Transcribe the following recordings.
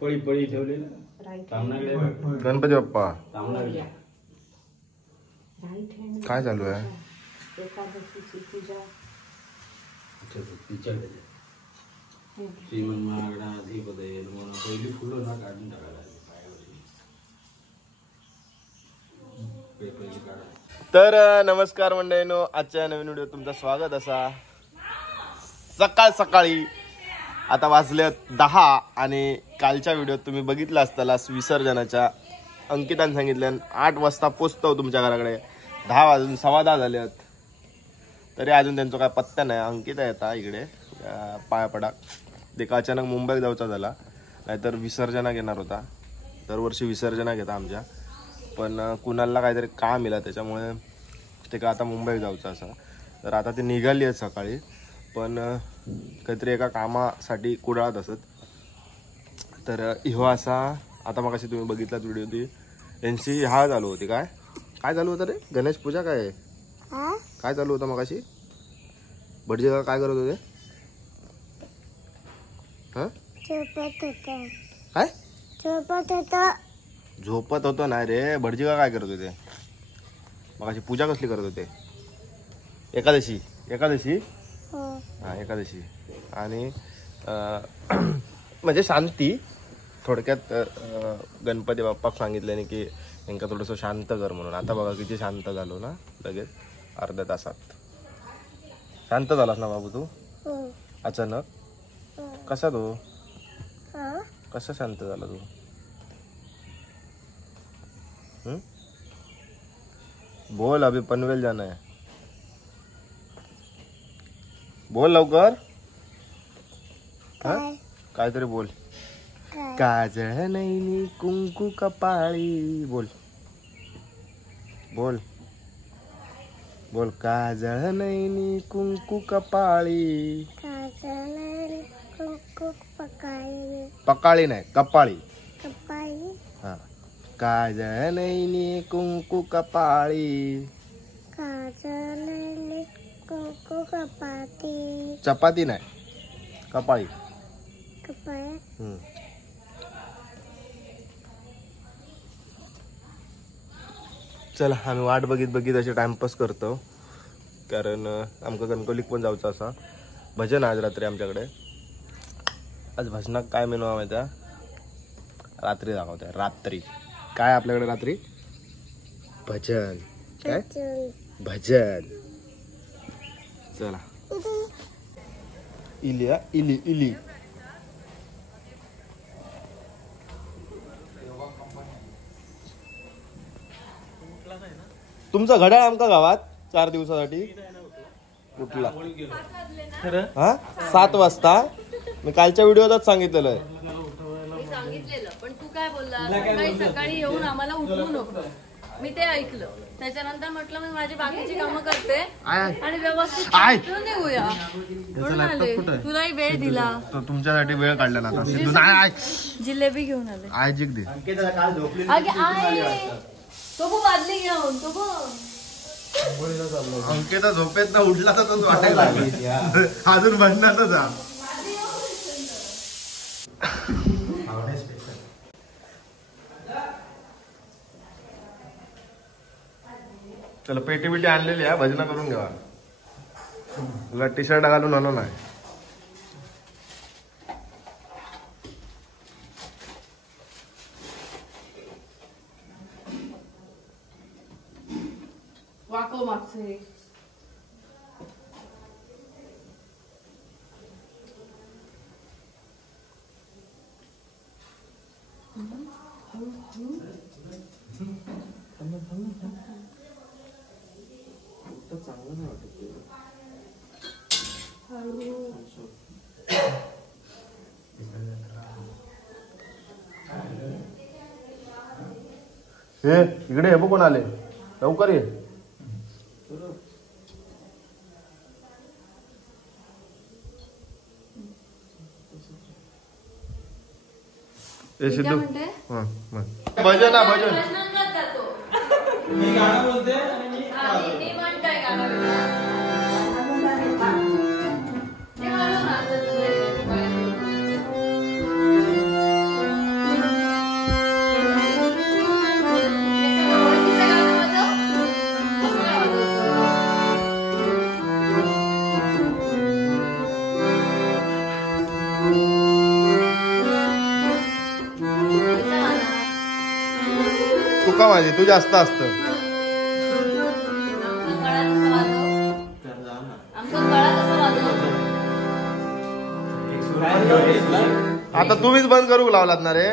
पळी पळी ठेवलेलं गणपती बाप्पा काय चालू आहे? श्रीमन महागणाधिपतये नमः. पहिली फुलं ना काढून टाकायला पहिली काढा. तर नमस्कार मंडळींनो, आजच्या नवीन व्हिडिओ तुमचं स्वागत असा. सकाळी आता वाजले 10 आणि कालच्या व्हिडिओत तुम्ही बघितला असताला विसर्जनाच्या अंकिताने सांगितलं 8 वाजता पोचतो तुमच्या घराकडे. 10 वाजून 10:15 झाले आहेत तरी अजून त्यांचा काय पत्ता नाही. अंकिता येता इकडे पाया पडा. ते का अचानक मुंबईत जाऊचा झाला, नाहीतर विसर्जना घेणार होता. दरवर्षी विसर्जना घेता आमच्या, पण कुणाला काहीतरी काम मिळालं त्याच्यामुळे ते का आता मुंबईत जाऊचं असं. तर आता ते निघाली आहेत सकाळी, पण काहीतरी एका कामासाठी कुडाळत असत. तर इहो असा आता मग अशी तुम्ही बघितलात व्हिडिओ, ती यांची हा चालू होती. काय चालू होतं रे? गणेश पूजा काय चालू होतं मग अशी? भटजी का काय करत होते? झोपत होतो नाही रे. भटजी का काय करत होते मग अशी? पूजा कसली करत होते? एकादशी हा एकादशी. आणि म्हणजे शांती थोडक्यात गणपती बाप्पाक सांगितल्याने की यांका थोडंसं शांत कर म्हणून. आता बघा किती शांत झालो ना, लगेच अर्ध्या तासात शांत झालास ना बाबू तू अचानक. कसा तू कसा शांत झाला तू? बोल, अभी पनवेल जाना है. बोल लवकर. काहीतरी बोल. काजळ नैनी कुंकू कपाळी. बोल बोल बोल. काजळ नैनी कुंकू कपाळी. पकाळी नाही, कपाळी. हा. काजळ नैनी कुंकू कपाळी. चपाती नाही, कपाळी. चला आम्ही वाट बघित असे टाइमपास करतो, कारण आमका कणकवलीक पण जाऊचं असा. भजन आज रात्री आमच्याकडे. आज भजनाक काय मेनू आहे माहिती? रात्री दाखवत आहे. रात्री काय आपल्याकडे रात्री? भजन. काय भजन? चला इली. तुमचा घड्याळ आमका गावात 4 दिवसासाठी कुठला? हा 7 वाजता. मी कालच्या व्हिडिओतच सांगितलेलं पण तू काय बोलला? सकाळी येऊन आम्हाला उठवू नको. मी ते ऐकलं, त्याच्यानंतर म्हटलं मी माझी बाकीची कामं करते आणि व्यवस्थित निघूया. तुलाही वेळ दिला, तुमच्यासाठी वेळ काढला ना. जिलेबी घेऊन आले. आयजिक दे. तो खूप बादली घेऊन तो अंकिता झोपेत ना उठला तर तोच वाटायला अजून बनणार जा. चला पेटी आणलेली आहे, भजना करून घ्यावा. तुला टी शर्ट घालून आणू नाही. वाको मागचे चांगलं नाही वाटत. हे इकडे हे कोण आले? लवकर ये. सिद्धू भजन मी गाणं बोलते आणि मी मी म्हणताय गाणं ते वाजव ना आता तुका माझी तू जास्त असत. आता तुम्हीच बंद करू लावलात ना रे.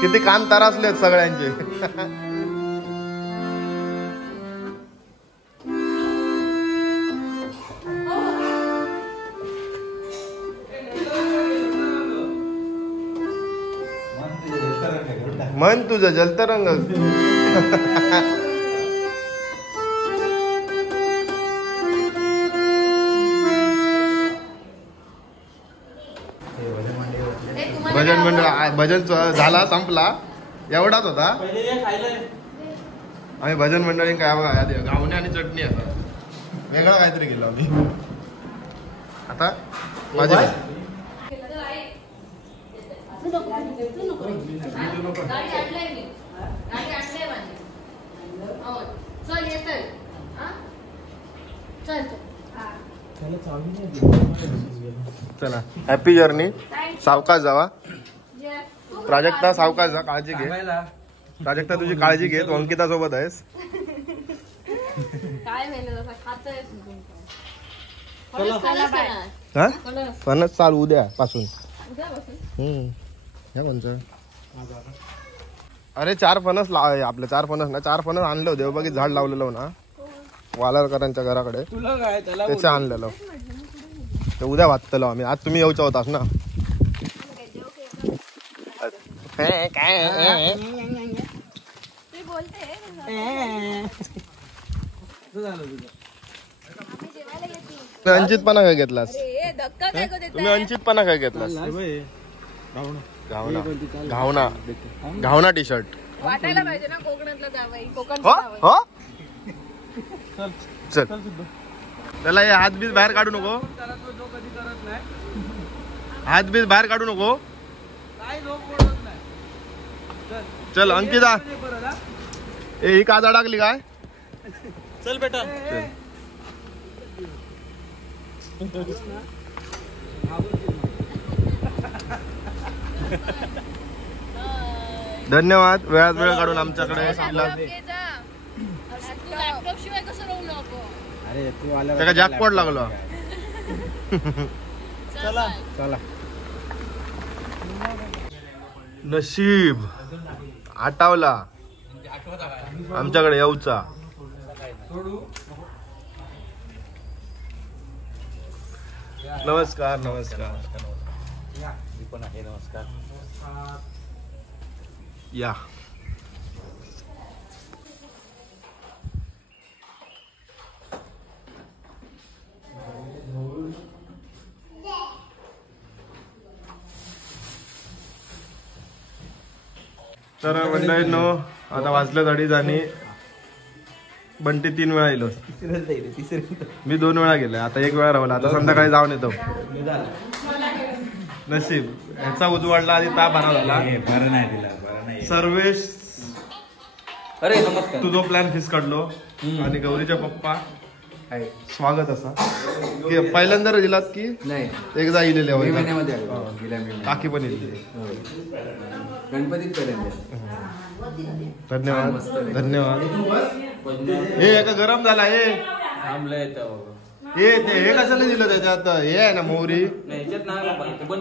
किती कान तरासलेत सगळ्यांचे. मन तुझं जलतरंग. भजन मंडळ भजन झाला संपला एवढाच होता. आम्ही भजन मंडळी काय बघा घावणे आणि चटणी आता वेगळा काहीतरी केलं आम्ही. आता माझी चला हॅपी जर्नी. सावकाश जावा. प्राजक्ता सावकाश जा. काळजी घे प्राजक्ता. तुझी काळजी घे. तू अंकिता सोबत आहेस. फणस चालू उद्या पासून. कोणचं अरे 4 फणस आपले 4 फणस ना 4 फणस आणलं देव बघी झाड लावलेलं ना वालारकरांच्या घराकडे त्याचे आणलेलं ते उद्या वाचतलो आम्ही. आज तुम्ही येऊचा होतास ना. काय अंचितपणा काय घेतलास तुम्ही? अंचितपणा काय घेतलास? घावना घावना टी शर्ट वाटायला पाहिजे ना कोकणातला जावई. चल त्याला हे हात बीज बाहेर काढू नको. हात बीज बाहेर काढू नको. चल अंकिता ही काच अडकली काय? चल बेटा. धन्यवाद वेळात वेळ काढून आमच्याकडे. त्याला जॅकपॉट लागलो. चला चला. नशीब आटावला आमच्याकडे येऊचा. नमस्कार नमस्कार. मी पण आहे. नमस्कार या. तर मंडळींनो आता वाजलं 2:30 आणि बंटी 3 वेळा येलो. मी 2 वेळा गेले. आता 1 वेळा राहिला. आता संध्याकाळी जाऊन येतो. नशीब ह्याचा उजवाडला आधी ताप बरा झाला. सर्वेश अरे नमस्कार. तुझो प्लॅन फिस काढलो आणि गौरीच्या पप्पा स्वागत असा की पहिल्यांदा दिलात की नाही एकदा इलेले महिन्यामध्ये काकी पण इलेली. गणपतीत धन्यवाद धन्यवाद. हे एका गरम झाला. हे हे ते हे कशाला दिलं त्याच्यात? हे आहे ना मोहरी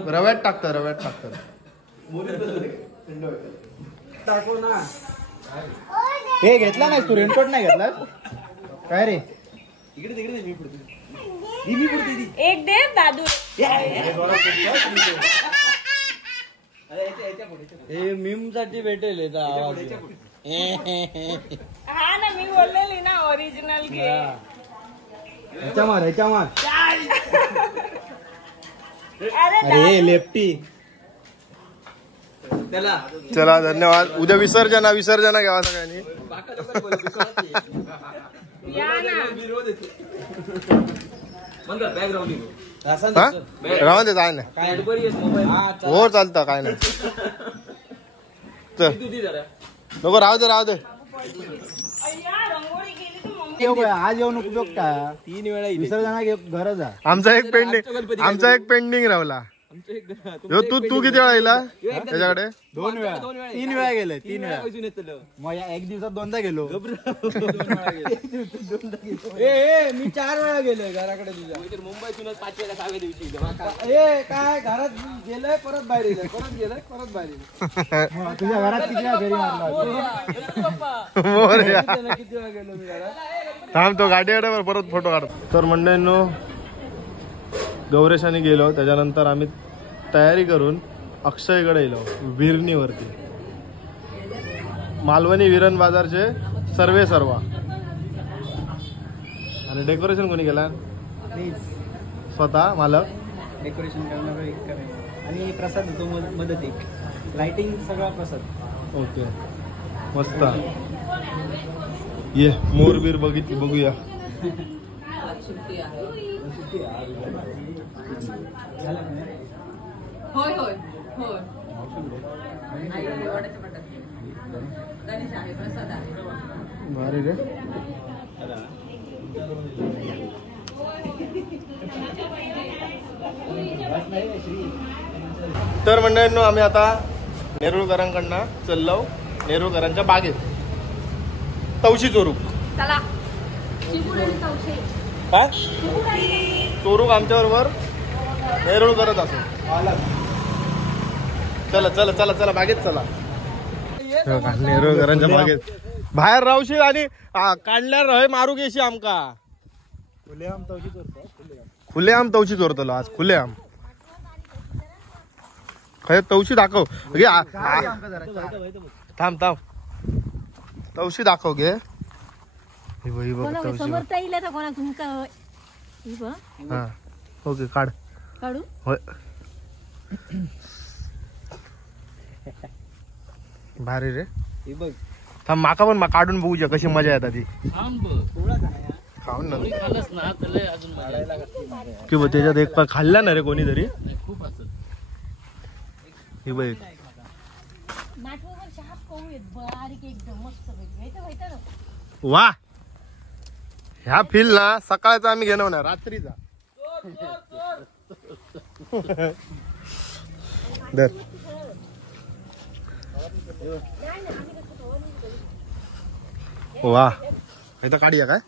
रव्यात टाकतं. रव्यात टाकतं. हे घेतला नाही तू? रेनकोट नाही घेतला काय रे? एक दे दादू. हे मीम साठी भेटेल. हा ना मी बोललेली ना ओरिजिनल घे. ह्याच्या मार ह्याच्या मार. अरे लेफ्टी चला धन्यवाद. उद्या विसर्जना घ्यावा सगळ्यांनी. राहून दे काय नाही. हो चालतं काय नाही. चल नको राहू दे. आज येऊन उपयोग का 3 वेळा विसर्जन गरज आहे. आमचा एक पेंडिंग राहिला. तू किती वेळा येला त्याच्याकडे? 2 वेळा 3 वेळा गेले. 3 वेळा मग एक दिवसात 2दा गेलो. मी 4 वेळा गेलोय घराकडे तुझ्या. मुंबईतूनच 5 वेळा 6व्या दिवशी काय घरात गेलोय परत बाहेर येलोय परत गेलोय परत बाहेर येलोय. तुझ्या घरात किती वेळा घरी मारला? किती वेळा गेलो मी घरात. थांब तो गाडीवर परत फोटो काढतो. तर मंडळींनो गौरेशाने गेलो त्याच्यानंतर आम्ही तयारी करून अक्षयकडे गेलो विरणीवरती. मालवणी विरण बाजारचे सर्व. आणि डेकोरेशन कोणी केला? स्वतः मालक. डेकोरेशन करणार आणि प्रसाद होतो मदत एक लाइटिंग सगळा प्रसाद. ओके मस्त. ये मोरबीर बघूया. होय भारी रे. तर मंडळींनो आम्ही आता नेरुळकरांकडनं चाललो नेरुळकरांच्या बागेत. तवशी चोरूक. काय चोरूक आमच्या बरोबर नेरुळ करत असो. चला बागेत चला. नेरुळकरांच्या बागेत बाहेर राहूशी आणि काढल्यावर हय मारू घेशी आमका. खुलेआम तवशी चोरतलो आज. खुलेआम खय तवशी दाखव. थांब तवशी दाखव घे. हा ओके काढू होय. भारी रे. थांब माका पण काढून बघूया कशी मजा येतात ती. खाऊन ना कि त्याच्यात एक पाय खाल्ला ना रे कोणीतरी. ही बघ वा. ह्या फील ना सकाळचा आम्ही घेणार ना रात्रीचा. वा इथं काढूया काय?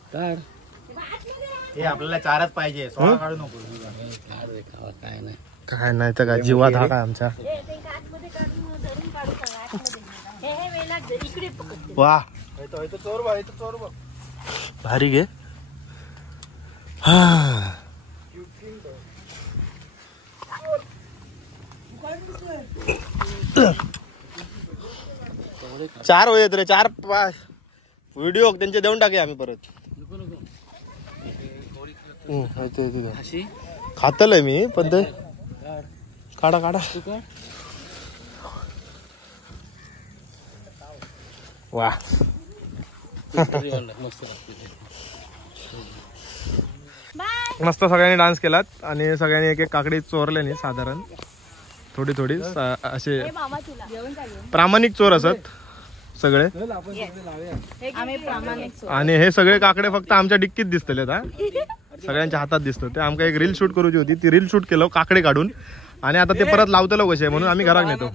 हे आपल्याला 4च पाहिजे. 16 काढू नको. काय नाही तर काय जीवात हा काय आमच्या. वा भारी घे. हा 4 होत रे. 4-5 व्हिडिओ त्यांचे देऊन टाके आम्ही परत. खातलंय मी पण ते काढा. वा मस्त सगळ्यांनी डान्स केलात आणि सगळ्यांनी एक काकडी चोरल्याने साधारण थोडी असे प्रामाणिक चोर असत सगळे. आणि हे सगळे काकडे फक्त आमच्या डिक्कीत दिसतले. सगळ्यांच्या हातात दिसतो. ते आमका एक रील शूट करूची होती. ती रील शूट केलं काकडे काढून आणि आता ते परत लावतलो कसे म्हणून आम्ही घरात नेतो.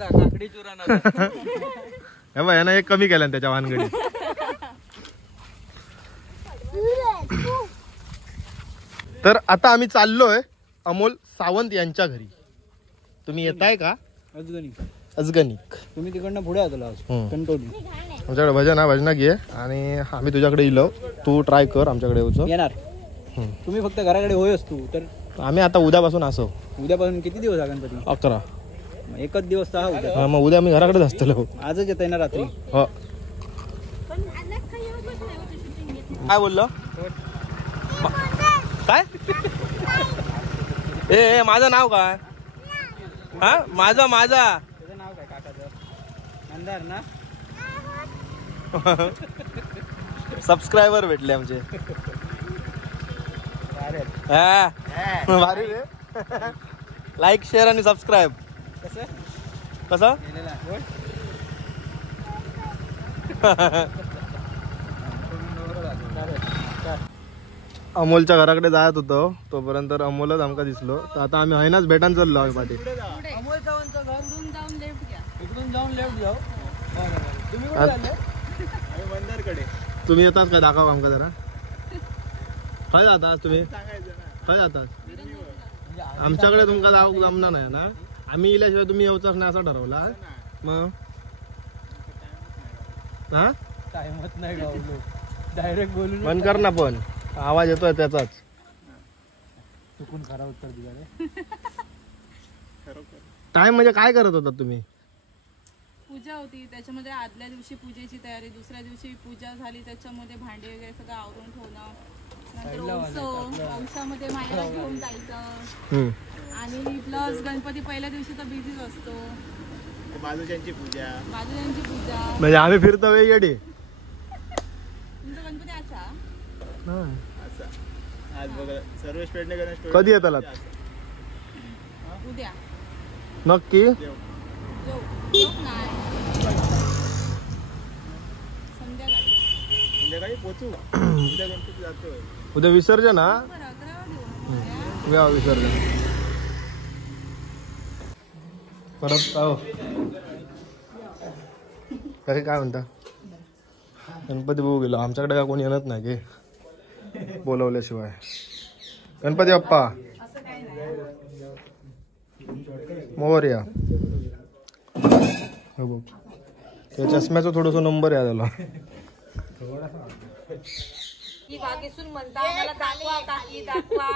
हे बघ यानं एक कमी केलं त्याच्या वानगडी. तर आता आम्ही चाललोय अमोल सावंत यांच्या घरी. तुम्ही येताय का? अजगनिक तुम्ही तिकडनं पुढे आलो कंटोली. आमच्याकडे भजना घे आणि आम्ही तुझ्याकडे येलो. तू ट्राय कर आमच्याकडे येणार. तुम्ही फक्त घराकडे होय असतो तर आम्ही आता उद्यापासून असो. उद्यापासून किती दिवस आहे गणपती? 11. एकच दिवस तर उद्या. मग उद्या आम्ही घराकडेच असतो. आजच येत आहे ना रात्री. हो काय बोललो काय? ए माझं नाव काय? हा माझा त्याचं नाव काय काकाचं? अंधार ना सबस्क्रायबर भेटले आमचे. भारी रे. लाईक शेअर आणि सबस्क्राईब. कसं अमोलच्या घराकडे जायत होतो तोपर्यंत अमोलच आमका दिसलो. तर आता आम्ही हैनाच भेटान चाललो आहे पाठी. अमोल चव्हाणचं घर इकडून जाऊन लेफ्ट घ्या. इकडून जाऊन लेफ्ट जाऊ. तुम्ही कुठे आले? बंदरकडे. तुम्ही येतात काय दाखवा आमका जरा. काय जातात तुम्ही? काय जातात? आमच्याकडे तुमका जाऊ जमणार नाही ना. आम्ही इल्याशिवाय तुम्ही येऊचाच नाही असं ठरवला. मग हा टाइमच नाही गावलो. डायरेक्ट बोलून बंद कर ना. पण आवाज येतोय त्याचाच. चुकून खरा उत्तर दिला रे. टाइम म्हणजे काय करत होता तुम्ही? पूजा होती त्याच्यामध्ये आदल्या दिवशी पूजेची तयारी, दुसऱ्या दिवशी पूजा झाली त्याच्यामध्ये भांडे वगैरे सगळं आवरून ठेवणं, नंतर औसामध्ये मायाला घेऊन जायचं आणि प्लस गणपती पहिल्या दिवशी तर बिझीच असतो. बाजूच्यांची पूजा. म्हणजे आम्ही फिरतो वेगळे. तुमचा गणपती असा आज बघा सर्वेश पेडणेकर कधी येतात उद्या नक्की? नाही संध्याकाळी पोचू. उद्या गणपती जातोय. उद्या विसर्जन. हा 11 विसर्जन परत अरे काय म्हणता? गणपती बघू गेलो. आमच्याकडे काय कोणी येणार नाही की बोलवल्याशिवाय. गणपती बाप्पा मोरया. बघ त्या चष्म्याचा थोडंसं नंबर याद आला. ही बागेसून म्हणता आम्हाला दाखवा काकी दाखवा.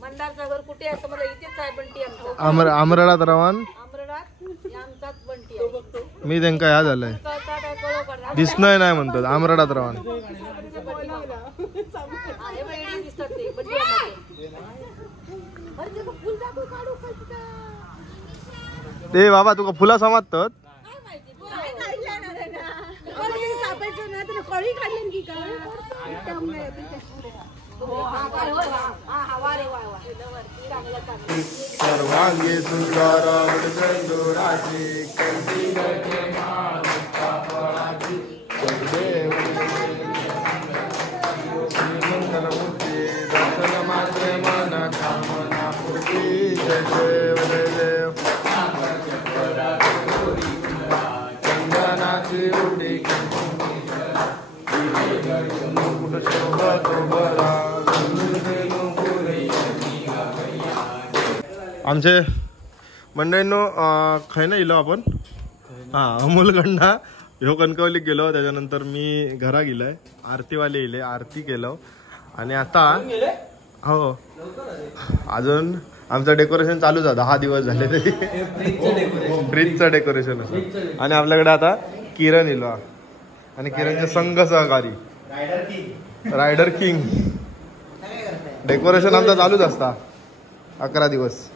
मंदारचं घर कुठे असं मला इथेच आहे बंटी आमचं. आमरळात रवान आमरडात आमचाच बंटी आहे. मी त्यांना याद आलंय. दिसणं नाही म्हणतात आमरडात रवान. दिसतात ते बंटी. ते बाबा तुका फुला समजतात. सर्वांगी सुंदर आमचे मंडळींनो खै ना इलो आपण. हा अमोलकडना ह्यो कणकवलीत गेलो. त्याच्यानंतर मी घरा गेलोय. आरतीवाले इले आरती केलो आणि आता हो अजून आमचं डेकोरेशन चालूच आहे. 10 दिवस झाले तरी फ्रीजचं डेकोरेशन असं. आणि आपल्याकडे आता किरण इलो आणि किरणचे संघ सहकारी रायडर किंग. डेकोरेशन आमचं चालूच असता 11 दिवस.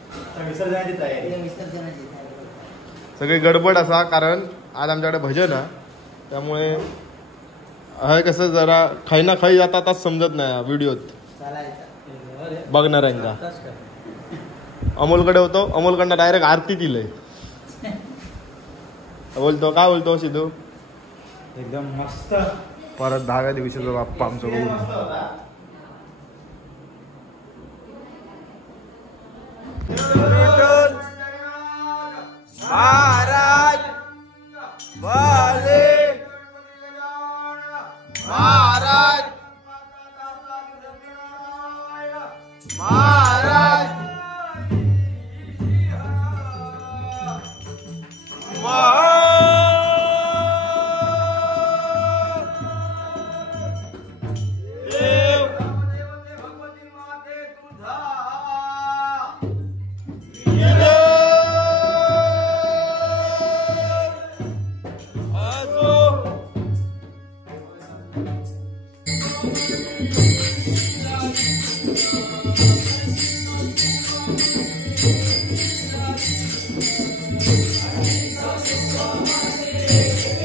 सगळी गडबड असा कारण आज आमच्याकडे भजन आहे. त्यामुळे हे कसं जरा खाई ना खाई जाता समजत नाही व्हिडिओत बघणाऱ्यांना. अमोलकडे होतो. अमोलकडनं डायरेक्ट आरती दिलंय. बोलतो काय बोलतो सिद्धू? एकदम मस्त. परत 10व्या दिवशीचा बाप्पा आमचं बघून महाराज महाराज महाराज Thank you.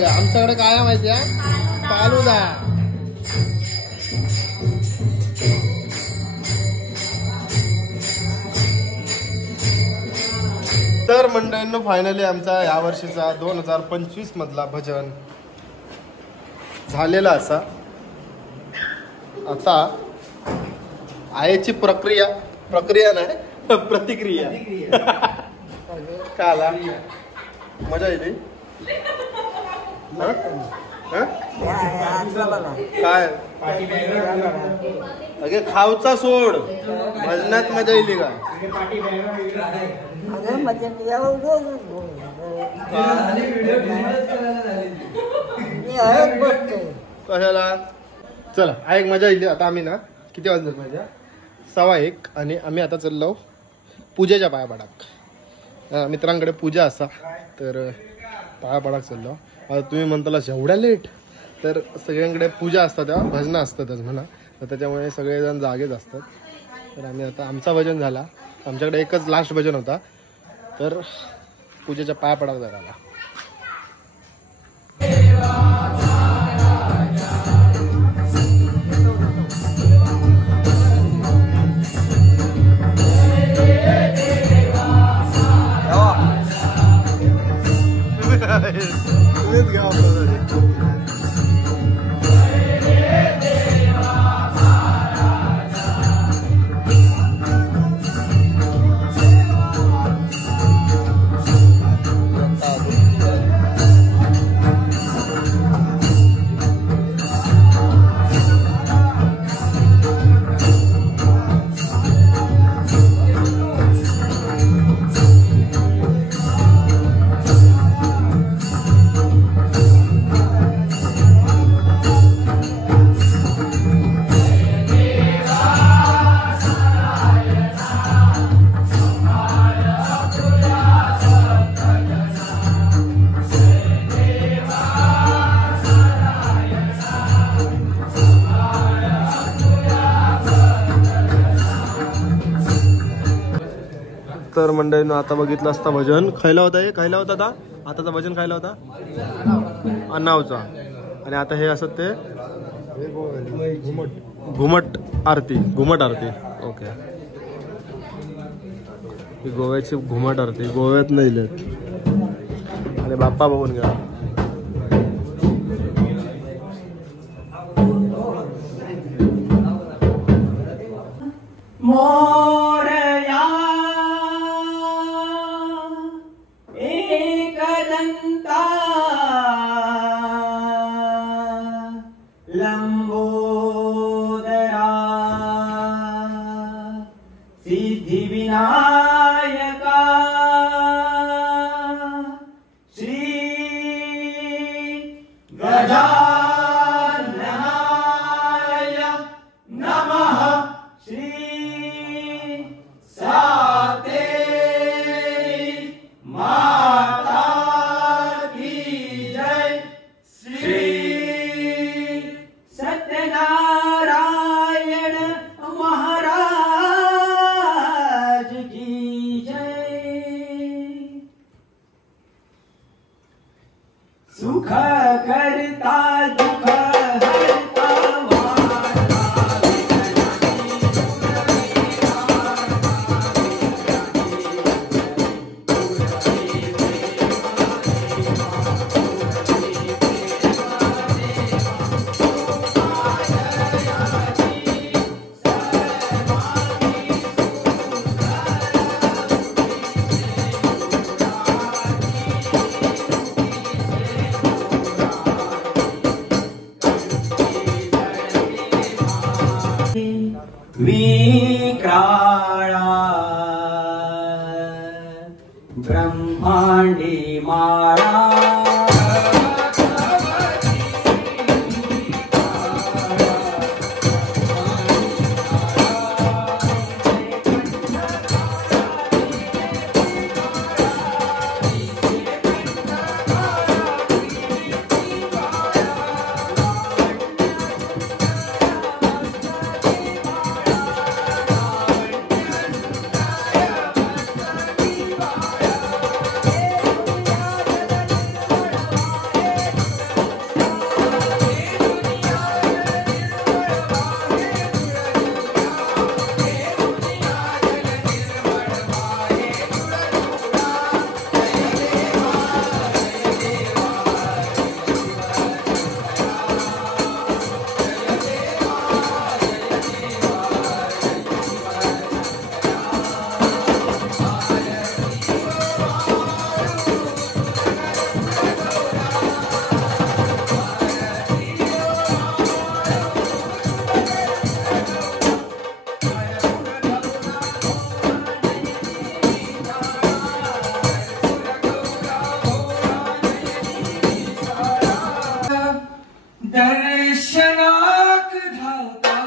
आमच्याकडे काय आहे माहिती आहे? फालुदा. तर मंडळींनो फायनली आमचा या वर्षीचा 2025 मधला भजन झालेला असा. आता आयची प्रक्रिया नाही प्रतिक्रिया काला मजा येते. काय अगे खावचा सोड भजनात मजा येईल का? कशाला चला ऐक मजा येईल. आता आम्ही ना किती वाजले माझ्या 1:15 आणि आम्ही आता चाललो पूजेच्या पाया पडाक. मित्रांकडे पूजा असा तर पाया पडाक चाललो. आता तुम्ही म्हणताला एवढ्या लेट तर सगळ्यांकडे पूजा असतात तेव्हा भजनं असतातच म्हणा तर त्याच्यामुळे सगळेजण जागेच असतात. तर आम्ही आता आमचा भजन झाला. आमच्याकडे एकच लास्ट भजन होता तर पूजेच्या पाया पडाक जायला. तर मंडळीनं आता बघितलं असता भजन खायला होता. हे खायला होता आता आताचा भजन खायला होता अन्नावचा. आणि आता हे असत ते घुमट आरती. ओके ही गोव्याची घुमट आरती गोव्यात नाही लिहित. आणि बाप्पा बघून घ्या. La लंबोदरा सिद्धिविनायका श्री गजाननाय नमः श्री सातेरी माता की जय श्री सत्यनारायण महाराज की जय सुख करता दुख हरता विक्राळा ब्रह्मांडी माळा दर्शनाक धावता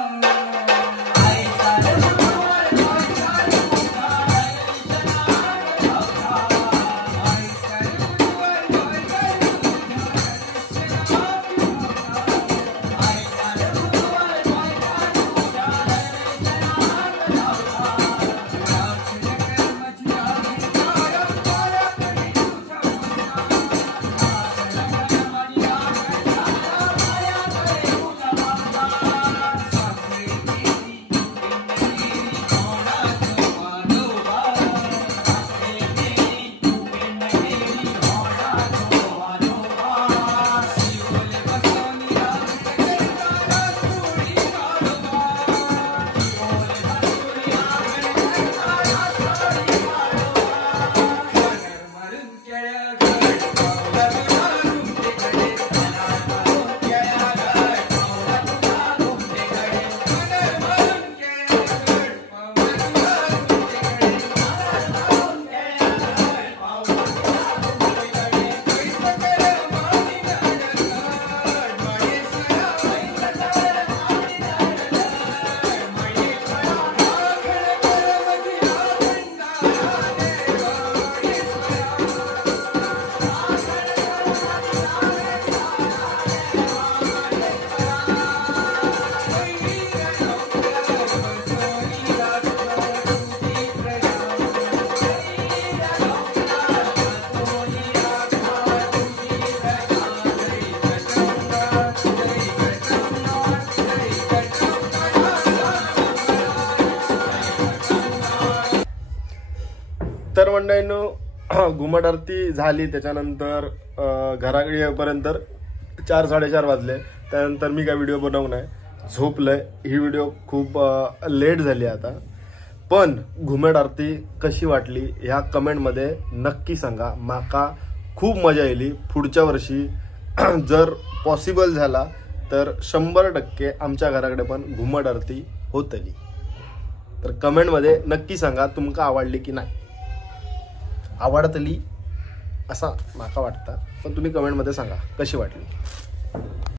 तर मंडळींनो घुमट आरती झाली, त्याच्यानंतर घराकडे येईपर्यंत 4-4:30 वाजले. त्यानंतर मी काय व्हिडिओ बनवू नाही, झोपलंय. ही व्हिडिओ खूप लेट झाली आता. पण घुमट आरती कशी वाटली ह्या कमेंटमध्ये नक्की सांगा. माका खूप मजा येईल. पुढच्या वर्षी जर पॉसिबल झाला तर 100% आमच्या घराकडे पण घुमट आरती होतली. तर कमेंटमध्ये नक्की सांगा तुमका आवडली की नाही. आवडतली असा माका वाटतं, पण तुम्ही कमेंटमध्ये सांगा कशी वाटली.